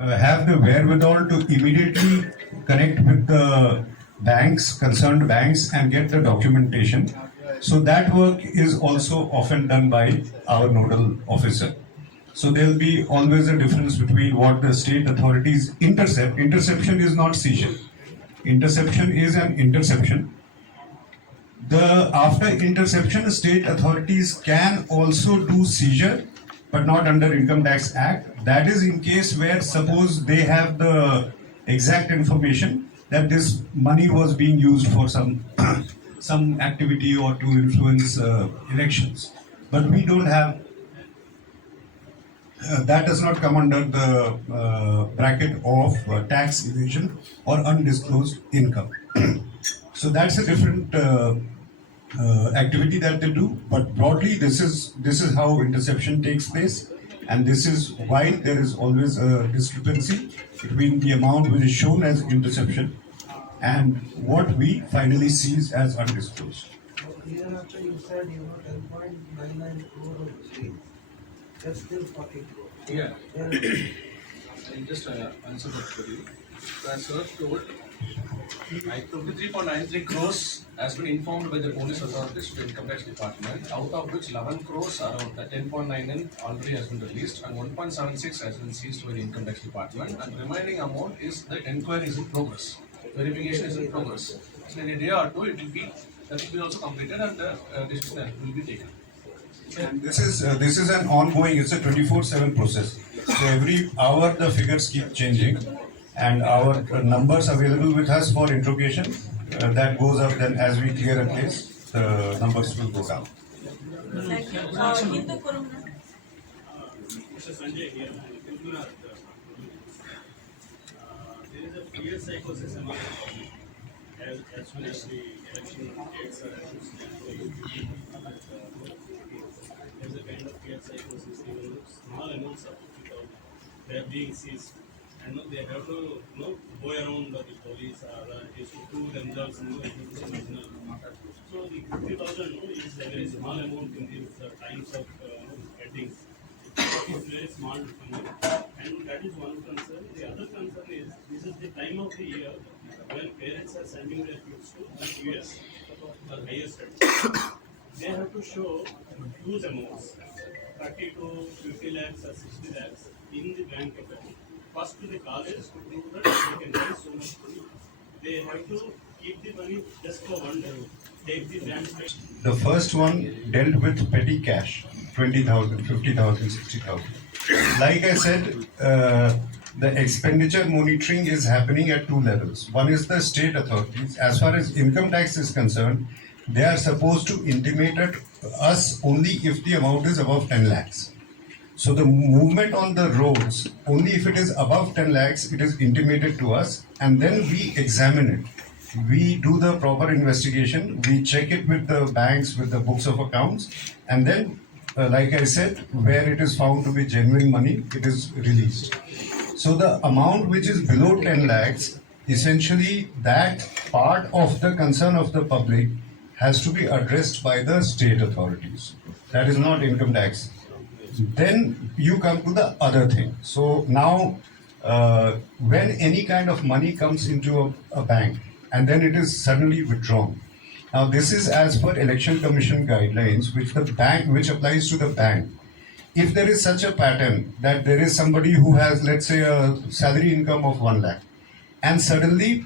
have the wherewithal to immediately connect with the banks, concerned banks, and get the documentation. So that work is also often done by our nodal officer. So there will be always a difference between what the state authorities intercept. Interception is not seizure. Interception is an interception. The after interception, state authorities can also do seizure, but not under Income Tax Act. That is in case where suppose they have the exact information that this money was being used for some some activity or to influence elections. But we don't have that does not come under the bracket of tax evasion or undisclosed income. So that's a different activity that they do. But broadly, this is how interception takes place, and this is why there is always a discrepancy between the amount which is shown as interception and what we finally seize as undisclosed. Even after you said 10.99 crore of sales, that's still 40 crore. Yeah. I just answer that for you. So as sir told, 23.93 crores has been informed by the police authorities to the income tax department, out of which 11 crores around the 10.99 already has been released and 1.76 has been seized by the income tax department, and the remaining amount is the inquiry is in progress. Verification is in progress. So in a day or two it will be also completed and the decision will be taken. And this is an ongoing. It's a 24/7 process. So every hour the figures keep changing, and our numbers available with us for interrogation that goes up. Then as we clear a case, the numbers will go down. Thank you. Hindu Kurumna. Mr. Sanjay here. There is a fear psychosis among the public as soon as the election dates are announced. There's a kind of fear psychosis, even small amounts of 50,000, they are being seized. And they have to go around the police or just to prove themselves. So the 50,000 is a very small amount in these times of weddings. It's very small amount, and that is one concern. The other concern is this is the time of the year when parents are sending their kids to US or higher studies. They have to show huge amounts, 30 to 50 lakhs or 60 lakhs in the bank account. First to the college to prove that they can raise so much money. They have to keep the money just for one day. Take the bank statement. The first one dealt with petty cash, 20,000, 50,000, 60,000. Like I said, the expenditure monitoring is happening at two levels. One is the state authorities. As far as income tax is concerned, they are supposed to intimate us only if the amount is above 10 lakhs. So the movement on the roads, only if it is above 10 lakhs, it is intimated to us, and then we examine it. We do the proper investigation, we check it with the banks, with the books of accounts, and then, like I said, where it is found to be genuine money, it is released. So the amount which is below 10 lakhs, essentially that part of the concern of the public has to be addressed by the state authorities. That is not income tax. Then you come to the other thing. So now, when any kind of money comes into a bank and then it is suddenly withdrawn. Now this is as per Election Commission guidelines, which applies to the bank. If there is such a pattern that there is somebody who has, let's say, a salary income of 1 lakh, and suddenly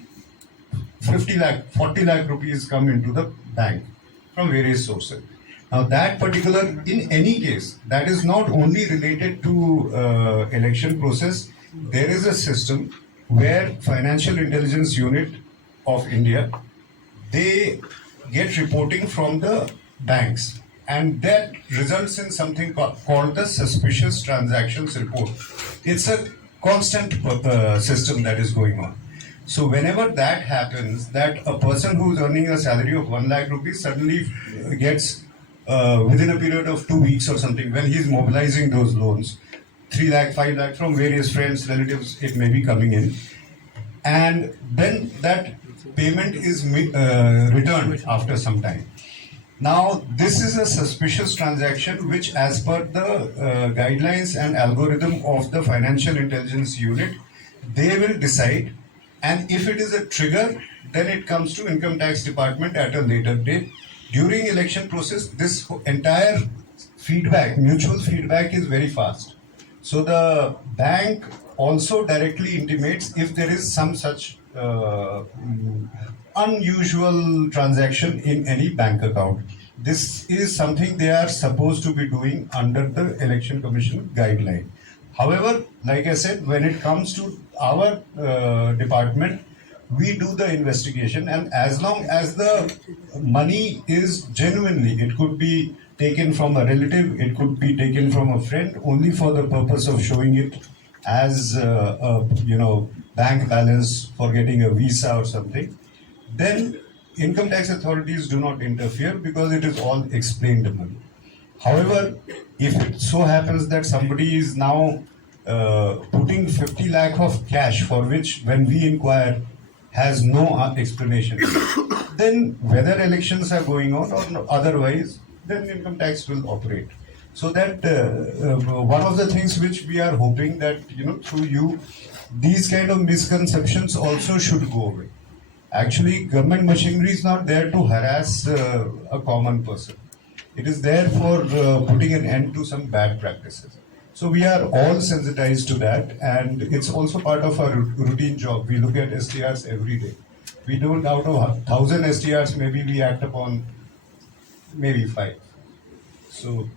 50 lakh, 40 lakh rupees come into the bank from various sources. Now that particular, in any case, that is not only related to election process. There is a system where Financial Intelligence Unit of India, they get reporting from the banks, and that results in something called the Suspicious Transactions Report. It's a constant system that is going on. So whenever that happens, that a person who is earning a salary of 1 lakh rupees suddenly gets within a period of 2 weeks or something, when he is mobilizing those loans, 3 lakh, 5 lakh from various friends, relatives, it may be coming in, and then that payment is returned after some time. Now, this is a suspicious transaction which, as per the guidelines and algorithm of the Financial Intelligence Unit, they will decide. And if it is a trigger, then it comes to Income Tax Department at a later date. During election process, this entire feedback, mutual feedback is very fast. So the bank also directly intimates if there is some such unusual transaction in any bank account. This is something they are supposed to be doing under the Election Commission guideline. However, like I said, when it comes to our department, we do the investigation, and as long as the money is genuinely, it could be taken from a relative, it could be taken from a friend, only for the purpose of showing it as bank balance for getting a visa or something, then income tax authorities do not interfere because it is all explained money. However, if it so happens that somebody is now putting 50 lakh of cash for which, when we inquire, has no explanation, then whether elections are going on or otherwise, then income tax will operate. So that one of the things which we are hoping that through you, these kind of misconceptions also should go away. Actually, government machinery is not there to harass a common person. It is there for putting an end to some bad practices. So we are all sensitized to that, and it's also part of our routine job. We look at STRs every day. We don't, out of 1,000 STRs, maybe we act upon maybe 5. So